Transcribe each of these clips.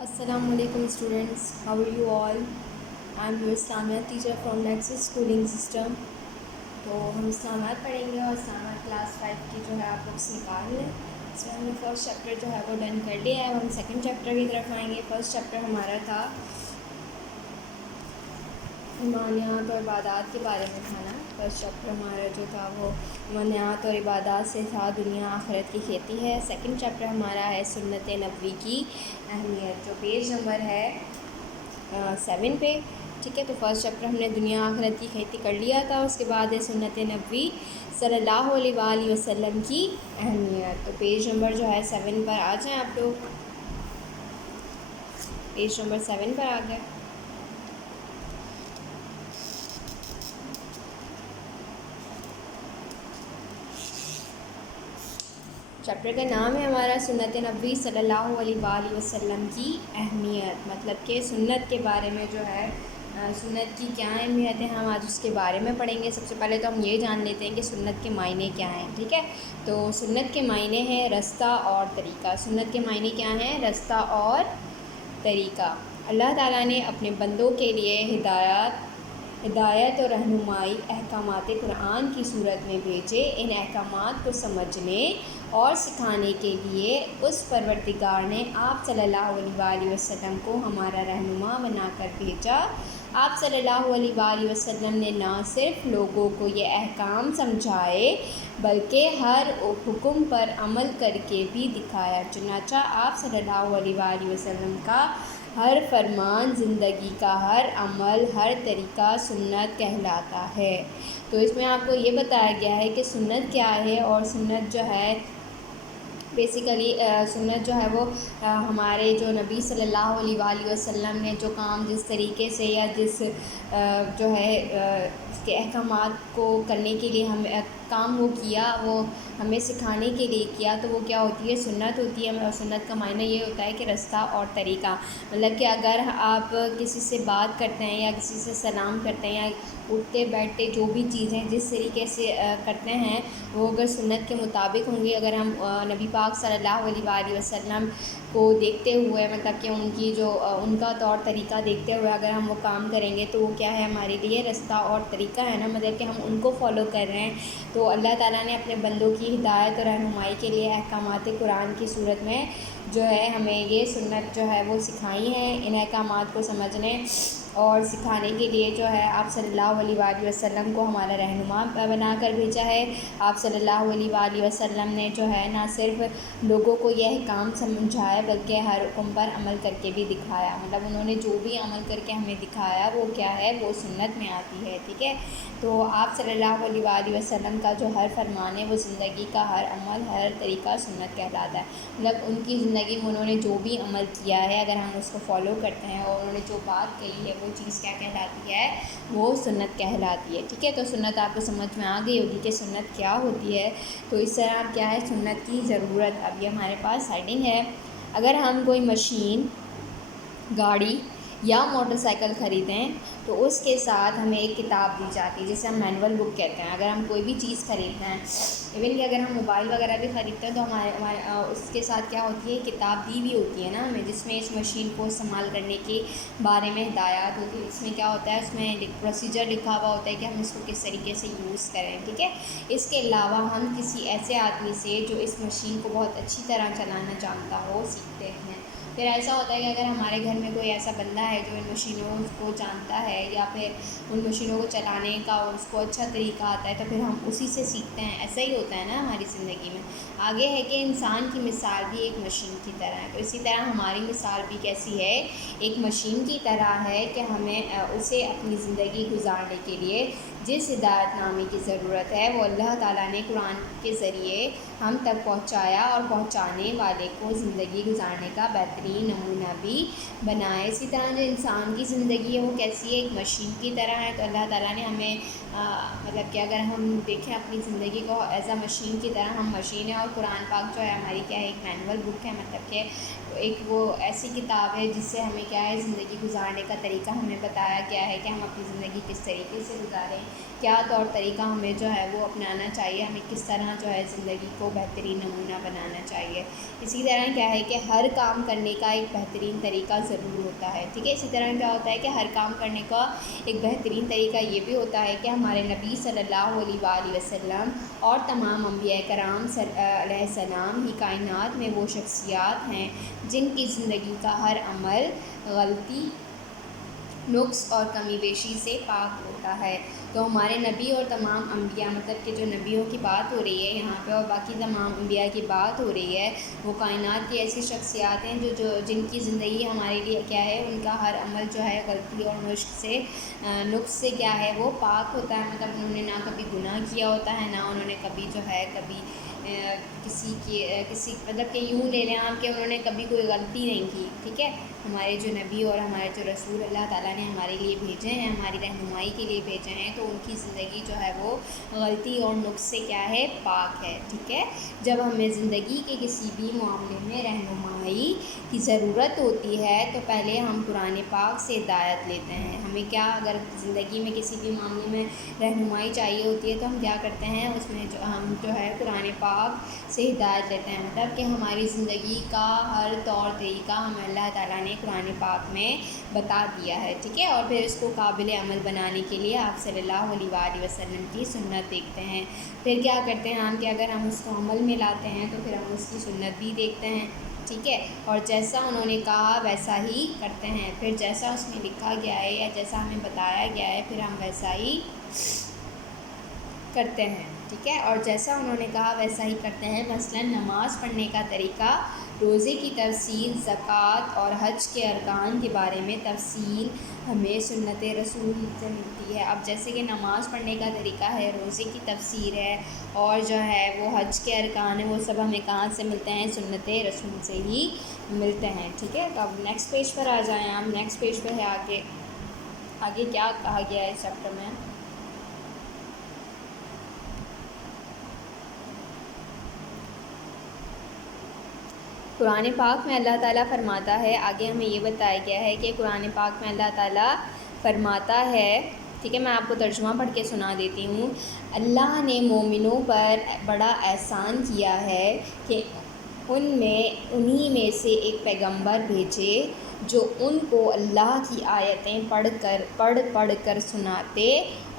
Assalamu alaikum students, how are you all? I am your Islamic teacher from Nexus Schooling System. تو ہم اسلامیات پڑھیں گے اور اسلامیات class 5 کی جو ہے آپ بکس نکال لیں. اس میں ہم نے فرسٹ چیپٹر جو ہے وہ ڈن کر لیا ہے. ہم سیکنڈ چیپٹر کی طرف آئیں گے. فرسٹ چیپٹر ہمارا تھا ایمانیات اور عبادات کے بارے میں تھا نا. فرسٹ چیپٹر ہمارا جو تھا وہ ایمانیات اور عبادات سے تھا، دنیا آخرت کی کھیتی ہے. سیکنڈ چیپٹر ہمارا ہے سنت نبوی کی اہمیت، جو پیج نمبر ہے 7 پہ. ٹھیک ہے، تو فرسٹ چیپٹر ہم نے دنیا آخرت کی کھیتی کر لیا تھا. اس کے بعد ہے سنت نبوی صلی اللہ علیہ وآلہ وسلم کی اہمیت. تو پیج نمبر جو ہے 7 پر آ جائیں آپ لوگ. پیج نمبر 7 پر آ گئے. چیپٹر کا نام ہے ہمارا سنت نبوی صلی اللہ علیہ وآلہ وسلم کی اہمیت، مطلب کہ سنت کے بارے میں جو ہے سنت کی کیا اہمیت ہے، ہم آج اس کے بارے میں پڑھیں گے. سب سے پہلے تو ہم یہ جان لیتے ہیں کہ سنت کے معنی کیا ہیں. ٹھیک ہے، تو سنت کے معنی ہیں رستہ اور طریقہ. سنت کے معنی کیا ہیں؟ رستہ اور طریقہ. اللہ تعالیٰ نے اپنے بندوں کے لیے ہدایت اور رہنمائی احکامات قرآن کی صورت میں بھیجے. ان احکامات کو سمجھنے اور سکھانے کے لیے اس پروردگار نے آپ صلی اللہ علیہ وآلہ وسلم کو ہمارا رہنما بنا کر بھیجا. آپ صلی اللہ علیہ وآلہ وسلم نے نہ صرف لوگوں کو یہ احکام سمجھائے بلکہ ہر حکم پر عمل کر کے بھی دکھایا. چنانچہ آپ صلی اللہ علیہ وآلہ وسلم کا ہر فرمان، زندگی کا ہر عمل، ہر طریقہ سنت کہلاتا ہے. تو اس میں آپ کو یہ بتایا گیا ہے کہ سنت کیا ہے، اور سنت جو ہے بیسیکلی سنت جو ہے وہ ہمارے جو نبی صلی اللہ علیہ وآلہ وسلم نے جو کام جس طریقے سے یا جس جو ہے اس کے احکامات کو کرنے کے لیے ہم کام وہ کیا، وہ ہمیں سکھانے کے لیے کیا، تو وہ کیا ہوتی ہے؟ سنت ہوتی ہے. اور سنت کا معنی یہ ہوتا ہے کہ رستہ اور طریقہ. مطلب کہ اگر آپ کسی سے بات کرتے ہیں یا کسی سے سلام کرتے ہیں یا اٹھتے بیٹھتے جو بھی چیزیں جس طریقے سے کرتے ہیں وہ اگر سنت کے مطابق ہوں گی، اگر ہم نبی پاک صلی اللہ علیہ وآلہ وسلم کو دیکھتے ہوئے، مطلب کہ ان کی جو ان کا طور طریقہ دیکھتے ہوئے اگر ہم وہ کام کریں گے تو وہ کیا ہے؟ ہمارے لیے رستہ اور طریقہ ہے نا. مطلب کہ ہم ان کو فالو کر رہے ہیں. تو اللہ تعالیٰ نے اپنے بندوں کی ہدایت اور رہنمائی کے لیے احکامات قرآن کی صورت میں جو ہے ہمیں یہ سنت جو ہے وہ سکھائی ہیں. ان احکامات کو سمجھنے اور سکھانے کے لیے جو ہے آپ صلی اللہ علیہ وآلہ وسلم کو ہمارا رہنما بنا کر بھیجا ہے. آپ صلی اللہ علیہ وآلہ وسلم نے جو ہے نہ صرف لوگوں کو یہ احکام سمجھایا بلکہ ہر حکم پر عمل کر کے بھی دکھایا. مطلب انہوں نے جو بھی عمل کر کے ہمیں دکھایا وہ کیا ہے؟ وہ سنت میں آتی ہے. ٹھیک ہے، تو آپ صلی اللہ علیہ وآلہ وسلم کا جو ہر فرمان ہے وہ زندگی کا ہر عمل، ہر طریقہ سنت کہلاتا ہے. مطلب ان کی زندگی میں انہوں نے جو بھی عمل کیا ہے اگر ہم اس کو فالو کرتے ہیں اور انہوں نے جو بات کہی ہے وہ چیز کیا کہلاتی ہے؟ وہ سنت کہلاتی ہے. ٹھیک ہے، تو سنت آپ کو سمجھ میں آ گئی ہوگی کہ سنت کیا ہوتی ہے. تو اس طرح کیا ہے سنت کی ضرورت. اب یہ ہمارے پاس ہیڈنگ ہے. اگر ہم کوئی مشین، گاڑی یا موٹر سائیکل خریدیں تو اس کے ساتھ ہمیں ایک کتاب دی جاتی ہے جسے ہم مینول بک کہتے ہیں. اگر ہم کوئی بھی چیز خریدتے ہیں، ایون کہ اگر ہم موبائل وغیرہ بھی خریدتے ہیں تو ہمارے اس کے ساتھ کیا ہوتی ہے؟ کتاب دی ہوئی ہوتی ہے نا ہمیں، جس میں اس مشین کو استعمال کرنے کے بارے میں ہدایات ہوتی ہے. اس میں کیا ہوتا ہے؟ اس میں پروسیجر لکھا ہوا ہوتا ہے کہ ہم اس کو کس طریقے سے یوز کریں. ٹھیک ہے، اس کے علاوہ ہم کسی ایسے آدمی سے جو اس مشین کو بہت اچھی طرح چلانا جانتا ہو سیکھتے ہیں. پھر ایسا ہوتا ہے کہ اگر ہمارے گھر میں کوئی ایسا بندہ ہے جو ان مشینوں کو جانتا ہے یا پھر ان مشینوں کو چلانے کا اس کو اچھا طریقہ آتا ہے تو پھر ہم اسی سے سیکھتے ہیں. ایسا ہی ہوتا ہے نا ہماری زندگی میں. آگے ہے کہ انسان کی مثال بھی ایک مشین کی طرح ہے. تو اسی طرح ہماری مثال بھی کیسی ہے؟ ایک مشین کی طرح ہے کہ ہمیں اسے اپنی زندگی گزارنے کے لیے جس ہدایت نامے کی ضرورت ہے وہ اللہ تعالیٰ نے قرآن کے ذریعے ہم تک پہنچایا اور پہنچانے والے کو زندگی گزارنے کا بہترین نمونہ بھی بنائے. اسی طرح جو انسان کی زندگی ہے وہ کیسی ہے؟ ایک مشین کی طرح ہے. تو اللہ تعالیٰ نے ہمیں مطلب کہ اگر ہم دیکھیں اپنی زندگی کو ایز اے مشین کی طرح، ہم مشین ہیں اور قرآن پاک جو ہے ہماری کیا ہے؟ ایک مینول بک ہے. مطلب کہ ایک وہ ایسی کتاب ہے جس سے ہمیں کیا ہے زندگی گزارنے کا طریقہ ہمیں بتایا گیا ہے کہ ہم اپنی زندگی کس طریقے سے گزاریں، کیا طور طریقہ ہمیں جو ہے وہ اپنانا چاہیے، ہمیں کس طرح جو ہے زندگی کو بہترین نمونہ بنانا چاہیے۔ اسی طرح کیا ہے کہ ہر کام کرنے کا ایک بہترین طریقہ ضرور ہوتا ہے، ٹھیک ہے۔ اسی طرح کیا ہوتا ہے کہ ہر کام کرنے کا ایک بہترین طریقہ یہ بھی ہوتا ہے کہ ہمارے نبی صلی اللہ علیہ وآلہ وسلم اور تمام انبیاء کرام علیہ السلام ہی کائنات میں وہ شخصیات ہیں جن کی زندگی کا ہر عمل غلطی، نقص اور کمی بیشی سے پاک ہوتا ہے۔ تو ہمارے نبی اور تمام انبیاء، مطلب کہ جو نبیوں کی بات ہو رہی ہے یہاں پہ اور باقی تمام انبیاء کی بات ہو رہی ہے، وہ کائنات کی ایسی شخصیات ہیں جن کی زندگی ہمارے لیے کیا ہے، ان کا ہر عمل جو ہے غلطی اور نقص سے کیا ہے وہ پاک ہوتا ہے۔ مطلب انہوں نے نہ کبھی گناہ کیا ہوتا ہے، نہ انہوں نے کبھی جو ہے کسی مطلب کہ یوں لے لیں آپ کہ انہوں نے کبھی کوئی غلطی نہیں کی، ٹھیک ہے۔ ہمارے جو نبی اور ہمارے جو رسول اللہ تعالیٰ نے ہمارے لیے بھیجے ہیں، ہماری رہنمائی کے لیے بھیجے ہیں، تو ان کی زندگی جو ہے وہ غلطی اور نقص سے کیا ہے، پاک ہے، ٹھیک ہے۔ جب ہمیں زندگی کے کسی بھی معاملے میں رہنمائی کی ضرورت ہوتی ہے تو پہلے ہم قرآن پاک سے ہدایت لیتے ہیں۔ ہمیں کیا، اگر زندگی میں کسی بھی معاملے میں رہنمائی چاہیے ہوتی ہے تو ہم کیا کرتے ہیں، اس میں ہم جو ہے قرآن پاک سے ہدایت لیتے ہیں۔ مطلب کہ ہماری زندگی کا ہر طور طریقہ ہمیں اللہ تعالیٰ نے قرآن پاک میں بتا دیا ہے، ٹھیک ہے۔ اور پھر اس کو قابل عمل بنانے کے لیے آپ صلی اللہ علیہ وآلہ وسلم کی سنت دیکھتے ہیں۔ پھر کیا کرتے ہیں ہم کہ اگر ہم اس کو عمل میں لاتے ہیں تو پھر ہم اس کی سنت بھی دیکھتے ہیں، ٹھیک ہے، اور جیسا انہوں نے کہا ویسا ہی کرتے ہیں۔ پھر جیسا اس میں لکھا گیا ہے یا جیسا ہمیں بتایا گیا ہے پھر ہم ویسا ہی کرتے ہیں، ٹھیک ہے، اور جیسا انہوں نے کہا ویسا ہی کرتے ہیں۔ مثلا نماز پڑھنے کا طریقہ، روزے کی تفصیل، زکوٰۃ اور حج کے ارکان کے بارے میں تفصیل ہمیں سنت رسول سے ملتی ہے۔ اب جیسے کہ نماز پڑھنے کا طریقہ ہے، روزے کی تفصیل ہے اور جو ہے وہ حج کے ارکان ہیں، وہ سب ہمیں کہاں سے ملتے ہیں، سنت رسول سے ہی ملتے ہیں، ٹھیک ہے۔ تو اب نیکسٹ پیج پر آ جائیں آپ۔ نیکسٹ پیج پر ہے آگے کیا کہا گیا ہے اس چیپٹر میں۔ قرآن پاک میں اللہ تعالیٰ فرماتا ہے، آگے ہمیں یہ بتایا گیا ہے کہ قرآن پاک میں اللہ تعالیٰ فرماتا ہے، ٹھیک ہے، میں آپ کو ترجمہ پڑھ کے سنا دیتی ہوں۔ اللہ نے مومنوں پر بڑا احسان کیا ہے کہ انہی میں سے ایک پیغمبر بھیجے جو ان کو اللہ کی آیتیں پڑھ کر سناتے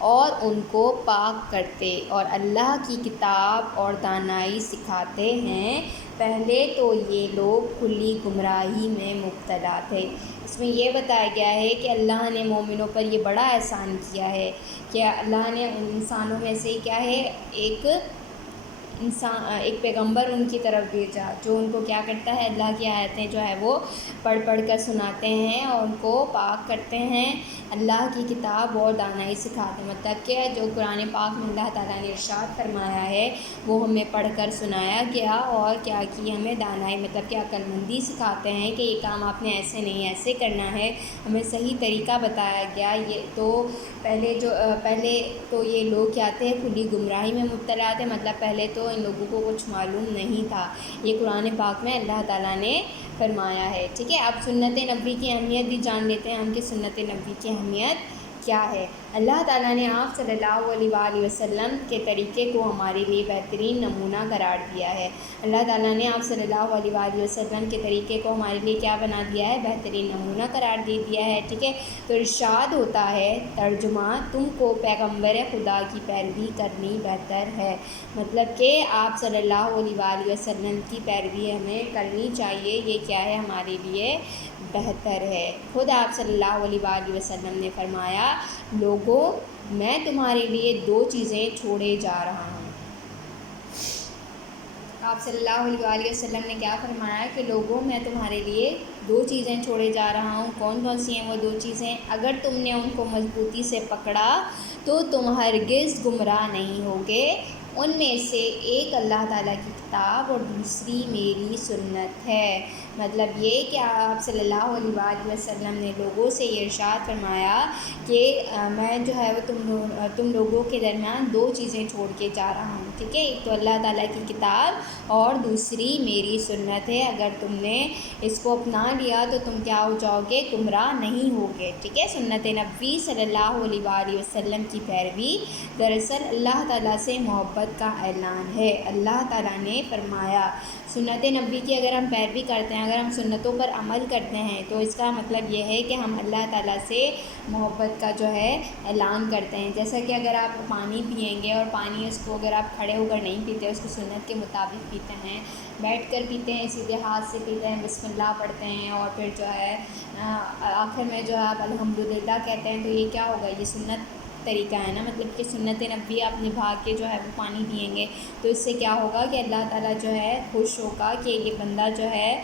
اور ان کو پاک کرتے اور اللہ کی کتاب اور دانائی سکھاتے ہیں۔ پہلے تو یہ لوگ کھلی گمراہی میں مبتلا تھے۔ اس میں یہ بتایا گیا ہے کہ اللہ نے مومنوں پر یہ بڑا احسان کیا ہے کہ اللہ نے انسانوں میں سے کیا ہے ایک پیغمبر ان کی طرف بھیجا جو ان کو کیا کرتا ہے، اللہ کی آیتیں جو ہے وہ پڑھ کر سناتے ہیں اور ان کو پاک کرتے ہیں، اللہ کی کتاب اور دانائی سکھاتے ہیں۔ مطلب کہ جو قرآن پاک میں اللہ تعالیٰ نے ارشاد فرمایا ہے وہ ہمیں پڑھ کر سنایا گیا اور کیا کی ہمیں دانائی مطلب کہ عقل مندی سکھاتے ہیں کہ یہ کام آپ نے ایسے نہیں ایسے کرنا ہے، ہمیں صحیح طریقہ بتایا گیا۔ یہ تو پہلے تو یہ لوگ کیا تھے، کھلی گمراہی میں مبتلا تھے، مطلب پہلے تو ان لوگوں کو کچھ معلوم نہیں تھا۔ یہ قرآن پاک میں اللہ تعالیٰ نے فرمایا ہے، ٹھیک ہے۔ اب سنت نبوی کی اہمیت بھی جان لیتے ہیں ہم کہ سنت نبوی کی اہمیت کیا ہے۔ اللہ تعالیٰ نے آپ صلی اللہ علیہ وآلہ وسلم کے طریقے کو ہمارے لیے بہترین نمونہ قرار دیا ہے۔ اللہ تعالیٰ نے آپ صلی اللہ علیہ وآلہ وسلم کے طریقے کو ہمارے لیے کیا بنا دیا ہے، بہترین نمونہ قرار دے دیا ہے، ٹھیک ہے۔ تو ارشاد ہوتا ہے ترجمہ، تم کو پیغمبر خدا کی پیروی کرنی بہتر ہے۔ مطلب کہ آپ صلی اللہ علیہ وآلہ وسلم کی پیروی ہمیں کرنی چاہیے، یہ کیا ہے، ہمارے لیے بہتر ہے۔ خود آپ صلی اللہ علیہ وآلہ وسلم نے فرمایا، لوگوں میں تمہارے لیے 2 چیزیں چھوڑے جا رہا ہوں۔ آپ صلی اللہ علیہ وآلہ وسلم نے کیا فرمایا کہ لوگوں میں تمہارے لیے 2 چیزیں چھوڑے جا رہا ہوں۔ کون کون سی ہیں وہ 2 چیزیں؟ اگر تم نے ان کو مضبوطی سے پکڑا تو تم ہرگز گمراہ نہیں ہوگے۔ ان میں سے ایک اللہ تعالیٰ کی کتاب اور دوسری میری سنت ہے۔ مطلب یہ کہ آپ صلی اللہ علیہ وآلہ وسلم نے لوگوں سے یہ ارشاد فرمایا کہ میں جو ہے وہ تم لوگوں کے درمیان دو چیزیں چھوڑ کے جا رہا ہوں، ٹھیک ہے، ایک تو اللہ تعالیٰ کی کتاب اور دوسری میری سنت ہے۔ اگر تم نے اس کو اپنا لیا تو تم کیا ہو جاؤ گے؟ گمراہ نہیں ہوگے، ٹھیک ہے۔ سنت نبوی صلی اللہ علیہ وآلہ وسلم کی پیروی دراصل اللہ تعالیٰ سے محبت کا اعلان ہے۔ اللہ تعالیٰ نے فرمایا، سنت نبوی کی اگر ہم پیروی کرتے ہیں، اگر ہم سنتوں پر عمل کرتے ہیں تو اس کا مطلب یہ ہے کہ ہم اللہ تعالیٰ سے محبت کا جو ہے اعلان کرتے ہیں۔ جیسا کہ اگر آپ پانی پئیں گے اور پانی اس کو اگر آپ کھڑے ہو کر نہیں پیتے، اس کو سنت کے مطابق پیتے ہیں، بیٹھ کر پیتے ہیں، سیدھے ہاتھ سے پیتے ہیں، بسم اللہ پڑھتے ہیں اور پھر جو ہے آخر میں جو ہے آپ الحمدللہ کہتے ہیں، تو یہ کیا ہوگا؟ یہ سنت طریقہ ہے نا، مطلب کہ سنت نبوی آپ نبھا کے جو ہے وہ پانی پئیں گے تو اس سے کیا ہوگا کہ اللہ تعالیٰ جو ہے خوش ہوگا کہ یہ بندہ جو ہے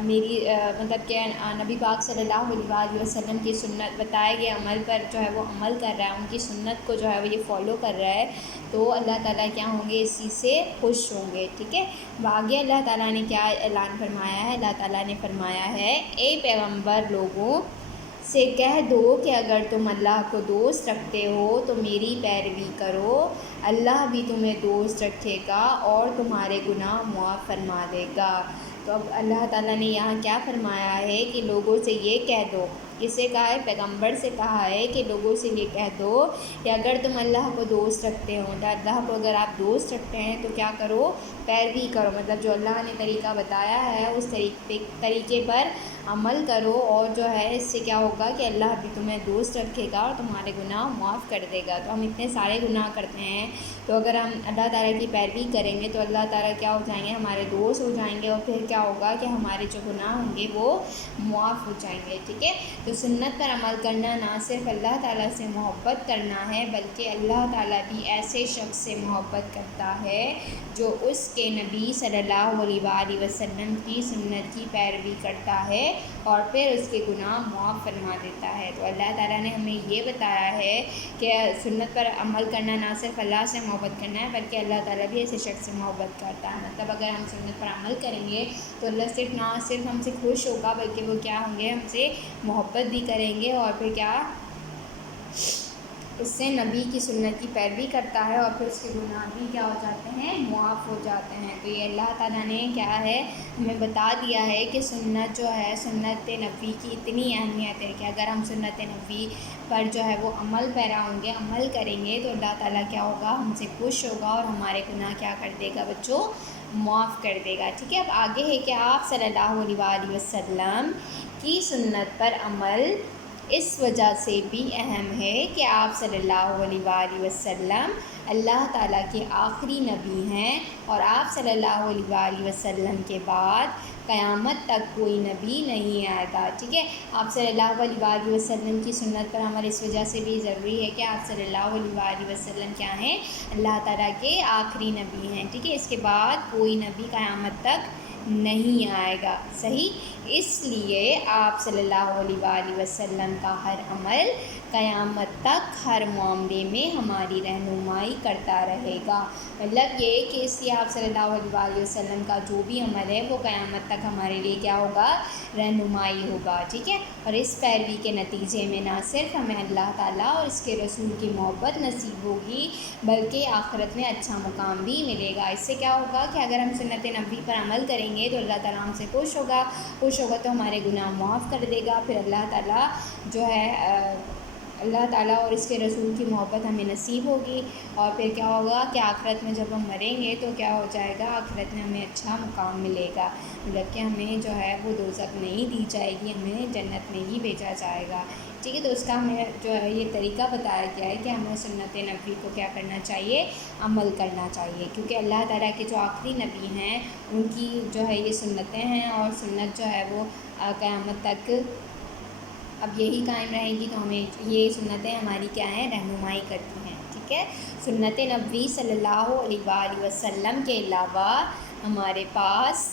میری مطلب کہ نبی پاک صلی اللہ علیہ وآلہ وسلم کی سنت بتائے گئے عمل پر جو ہے وہ عمل کر رہا ہے، ان کی سنت کو جو ہے وہ یہ فالو کر رہا ہے، تو اللہ تعالیٰ کیا ہوں گے؟ اس چیز سے خوش ہوں گے، ٹھیک ہے۔ آگے اللہ تعالیٰ نے کیا اعلان فرمایا ہے؟ اللہ تعالیٰ نے فرمایا ہے، اے پیغمبر لوگوں سے کہہ دو کہ اگر تم اللہ کو دوست رکھتے ہو تو میری پیروی کرو، اللہ بھی تمہیں دوست رکھے گا اور تمہارے گناہ معاف فرما دے گا۔ تو اب اللہ تعالیٰ نے یہاں کیا فرمایا ہے کہ لوگوں سے یہ کہہ دو، کسے کہا ہے؟ پیغمبر سے کہا ہے کہ لوگوں سے یہ کہہ دو کہ اگر تم اللہ کو دوست رکھتے ہو، تو اللہ کو اگر آپ دوست رکھتے ہیں تو کیا کرو؟ پیروی کرو، مطلب جو اللہ نے طریقہ بتایا ہے اس طریقے پر عمل کرو، اور جو ہے اس سے کیا ہوگا کہ اللہ بھی تمہیں دوست رکھے گا اور تمہارے گناہ معاف کر دے گا۔ تو ہم اتنے سارے گناہ کرتے ہیں، تو اگر ہم اللہ تعالیٰ کی پیروی کریں گے تو اللہ تعالیٰ کیا ہو جائیں گے؟ ہمارے دوست ہو جائیں گے، اور پھر کیا ہوگا کہ ہمارے جو گناہ ہوں گے وہ معاف ہو جائیں گے، ٹھیک ہے۔ تو سنت پر عمل کرنا نہ صرف اللہ تعالیٰ سے محبت کرنا ہے، بلکہ اللہ تعالیٰ بھی ایسے شخص سے محبت کرتا ہے جو اس کے نبی صلی اللہ علیہ وآلہ وسلم کی سنت کی پیروی کرتا ہے اور پھر اس کے گناہ معاف فرما دیتا ہے۔ تو اللہ تعالیٰ نے ہمیں یہ بتایا ہے کہ سنت پر عمل کرنا نہ صرف اللہ سے محبت کرنا ہے، بلکہ اللہ تعالیٰ بھی ایسے شخص سے محبت کرتا ہے۔ مطلب اگر ہم سنت پر عمل کریں گے تو اللہ نہ صرف ہم سے خوش ہوگا، بلکہ وہ کیا ہوں گے؟ ہم سے محبت بھی کریں گے، اور پھر کیا؟ اس سے نبی کی سنت کی پیروی کرتا ہے اور پھر اس کے گناہ بھی کیا ہو جاتے ہیں؟ معاف ہو جاتے ہیں۔ تو یہ اللہ تعالیٰ نے کیا ہے؟ ہمیں بتا دیا ہے کہ سنت جو ہے، سنت نبوی کی اتنی اہمیت ہے کہ اگر ہم سنت نبوی پر جو ہے وہ عمل پیرا ہوں گے، عمل کریں گے، تو اللہ تعالیٰ کیا ہوگا؟ ہم سے خوش ہوگا اور ہمارے گناہ کیا کر دے گا بچوں؟ معاف کر دے گا، ٹھیک ہے۔ اب آگے ہے کہ آپ صلی اللہ علیہ وآلہ وسلم کی سنت پر عمل اس وجہ سے بھی اہم ہے کہ آپ صلی اللہ علیہ وآلہ وسلم اللہ تعالیٰ کے آخری نبی ہیں، اور آپ صلی اللہ علیہ وآلہ وسلم کے بعد قیامت تک کوئی نبی نہیں آئے گا، ٹھیک ہے۔ آپ صلی اللہ علیہ وآلہ وسلم کی سنت پر عمل اس وجہ سے بھی ضروری ہے کہ آپ صلی اللہ علیہ وآلہ وسلم کیا ہیں؟ اللہ تعالیٰ کے آخری نبی ہیں، ٹھیک ہے۔ اس کے بعد کوئی نبی قیامت تک نہیں آئے گا، صحیح۔ اس لیے آپ صلی اللہ علیہ وآلہ وسلم کا ہر عمل قیامت تک ہر معاملے میں ہماری رہنمائی کرتا رہے گا۔ مطلب یہ کہ اس لیے آپ صلی اللہ علیہ وآلہ وسلم کا جو بھی عمل ہے وہ قیامت تک ہمارے لیے کیا ہوگا؟ رہنمائی ہوگا، ٹھیک ہے۔ اور اس پیروی کے نتیجے میں نہ صرف ہمیں اللہ تعالیٰ اور اس کے رسول کی محبت نصیب ہوگی، بلکہ آخرت میں اچھا مقام بھی ملے گا۔ اس سے کیا ہوگا کہ اگر ہم سنت نبوی پر عمل کریں گے تو اللہ تعالیٰ ہم سے خوش ہوگا تو ہمارے گناہ معاف کر دے گا، پھر اللہ تعالیٰ جو ہے اللہ تعالیٰ اور اس کے رسول کی محبت ہمیں نصیب ہوگی، اور پھر کیا ہوگا کہ آخرت میں جب ہم مریں گے تو کیا ہو جائے گا؟ آخرت میں ہمیں اچھا مقام ملے گا، مطلب کہ ہمیں جو ہے وہ دوزخ نہیں دی جائے گی، ہمیں جنت میں ہی بھیجا جائے گا، ٹھیک ہے۔ تو اس کا ہمیں جو ہے یہ طریقہ بتایا گیا ہے کہ ہمیں سنت نبوی کو کیا کرنا چاہیے؟ عمل کرنا چاہیے، کیونکہ اللہ تعالیٰ کے جو آخری نبی ہیں ان کی جو ہے یہ سنتیں ہیں، اور سنت جو ہے وہ قیامت تک اب یہی قائم رہیں گی، تو ہمیں یہ سنتیں ہماری کیا ہیں؟ رہنمائی کرتی ہیں، ٹھیک ہے۔ سنت نبوی صلی اللہ علیہ وآلہ وسلم کے علاوہ ہمارے پاس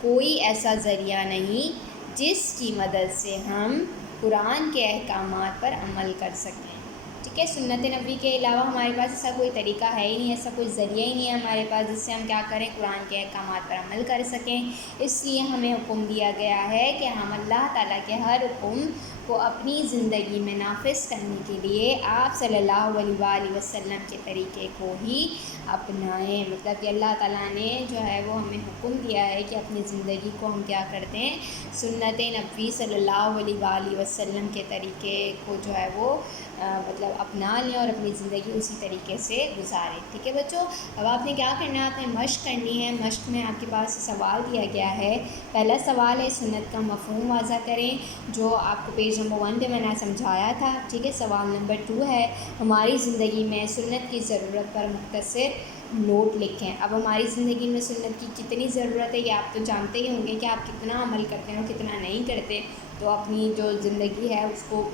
کوئی ایسا ذریعہ نہیں جس کی مدد سے ہم قرآن کے احکامات پر عمل کر سکیں، ٹھیک ہے۔ ٹھیک ہے. سنت نبوی کے علاوہ ہمارے پاس ایسا کوئی طریقہ ہے ہی نہیں، ایسا کوئی ذریعہ ہی نہیں ہے ہمارے پاس جس سے ہم کیا کریں، قرآن کے احکامات پر عمل کر سکیں. اس لیے ہمیں حکم دیا گیا ہے کہ ہم اللہ تعالیٰ کے ہر حکم کو اپنی زندگی میں نافذ کرنے کے لیے آپ صلی اللہ علیہ وآلہ وسلم کے طریقے کو ہی اپنائیں. مطلب کہ اللہ تعالیٰ نے جو ہے وہ ہمیں حکم دیا ہے کہ اپنی زندگی کو ہم کیا کرتے ہیں، سنت نبوی صلی اللہ علیہ وآلہ وسلم کے طریقے کو جو ہے وہ مطلب اپنا لیں اور اپنی زندگی اسی طریقے سے گزاریں. ٹھیک ہے بچوں. اب آپ نے کیا کرنا ہے، آپ نے مشق کرنی ہے. مشق میں آپ کے پاس سوال دیا گیا ہے. پہلا سوال ہے سنت کا مفہوم واضح کریں، جو آپ کو پیج نمبر 1 پہ میں نے سمجھایا تھا. ٹھیک ہے. سوال نمبر 2 ہے ہماری زندگی میں سنت کی ضرورت پر مختصر نوٹ لکھیں. اب ہماری زندگی میں سنت کی کتنی ضرورت ہے یہ آپ تو جانتے ہی ہوں گے کہ آپ کتنا عمل کرتے ہیں اور کتنا نہیں کرتے. تو اپنی جو زندگی ہے اس کو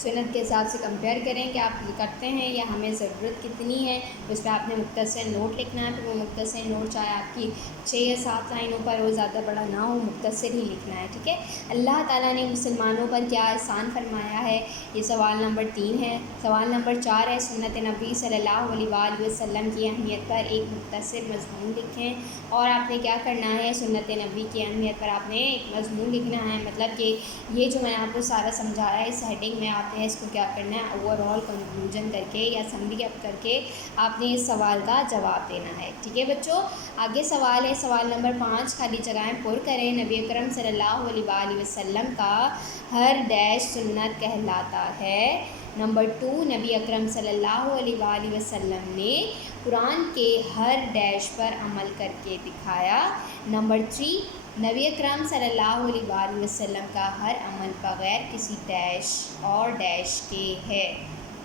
سنت کے حساب سے کمپیئر کریں کہ آپ یہ کرتے ہیں یا ہمیں ضرورت کتنی ہے. اس پہ آپ نے مختصر نوٹ لکھنا ہے. پھر وہ مختصر نوٹ چاہے آپ کی 6 یا 7 لائنوں پر ہو، زیادہ بڑا نہ ہو، مختصر ہی لکھنا ہے. ٹھیک ہے. اللہ تعالیٰ نے مسلمانوں پر کیا احسان فرمایا ہے، یہ سوال نمبر 3 ہے. سوال نمبر 4 ہے سنت نبی صلی اللہ علیہ وآلہ وسلم کی اہمیت پر ایک مختصر مضمون لکھیں. اور آپ نے کیا کرنا ہے، سنت نبی کی اہمیت پر آپ نے ایک مضمون لکھنا ہے. مطلب کہ یہ جو میں نے آپ کو سارا سمجھایا ہے اس ہیڈنگ میں آپ نے اس کو کیا کرنا ہے، اوور آل کنکلوژن کر کے یا سمری اپ کر کے آپ نے اس سوال کا جواب دینا ہے. ٹھیک ہے بچوں. آگے سوال ہے سوال نمبر 5، خالی جگہیں پر کریں. نبی اکرم صلی اللہ علیہ وآلہ وسلم کا ہر ڈیش سنت کہلاتا ہے. نمبر 2، نبی اکرم صلی اللہ علیہ وآلہ وسلم نے قرآن کے ہر ڈیش پر عمل کر کے دکھایا. نمبر 3، نبی اکرم صلی اللہ علیہ وآلہ وسلم کا ہر عمل بغیر کسی ڈیش اور ڈیش کے ہے.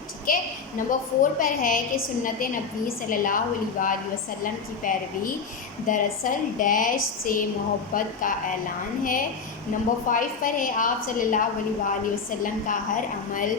ٹھیک ہے. نمبر 4 پر ہے کہ سنت نبوی صلی اللہ علیہ وآلہ وسلم کی پیروی دراصل ڈیش سے محبت کا اعلان ہے. نمبر 5 پر ہے آپ صلی اللہ علیہ وآلہ وسلم کا ہر عمل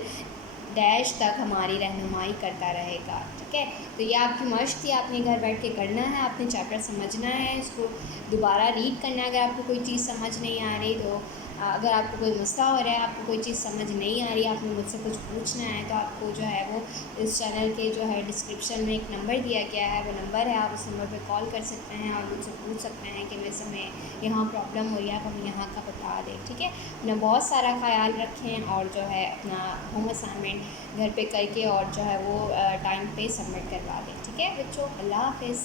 ڈیش تک ہماری رہنمائی کرتا رہے گا. ٹھیک ہے. تو یہ آپ کی مشق تھی، آپ نے گھر بیٹھ کے کرنا ہے. آپ نے چیپٹر سمجھنا ہے، اس کو دوبارہ ریڈ کرنا ہے. اگر آپ کو کوئی چیز سمجھ نہیں آ رہی تو اگر آپ کو کوئی مسئلہ ہو رہا ہے، آپ کو کوئی چیز سمجھ نہیں آ رہی، آپ نے مجھ سے کچھ پوچھنا ہے تو آپ کو جو ہے وہ اس چینل کے جو ہے ڈسکرپشن میں ایک نمبر دیا گیا ہے، وہ نمبر ہے، آپ اس نمبر پہ کال کر سکتے ہیں اور مجھ سے پوچھ سکتے ہیں کہ ویسے میں یہاں پرابلم ہو رہی ہے، آپ ہمیں یہاں کا بتا دیں. ٹھیک ہے. اپنا بہت سارا خیال رکھیں اور جو ہے اپنا ہوم اسائنمنٹ گھر پہ کر کے اور جو ہے وہ ٹائم پہ سبمٹ کروا دیں. ٹھیک ہے بچوں. اللہ حافظ.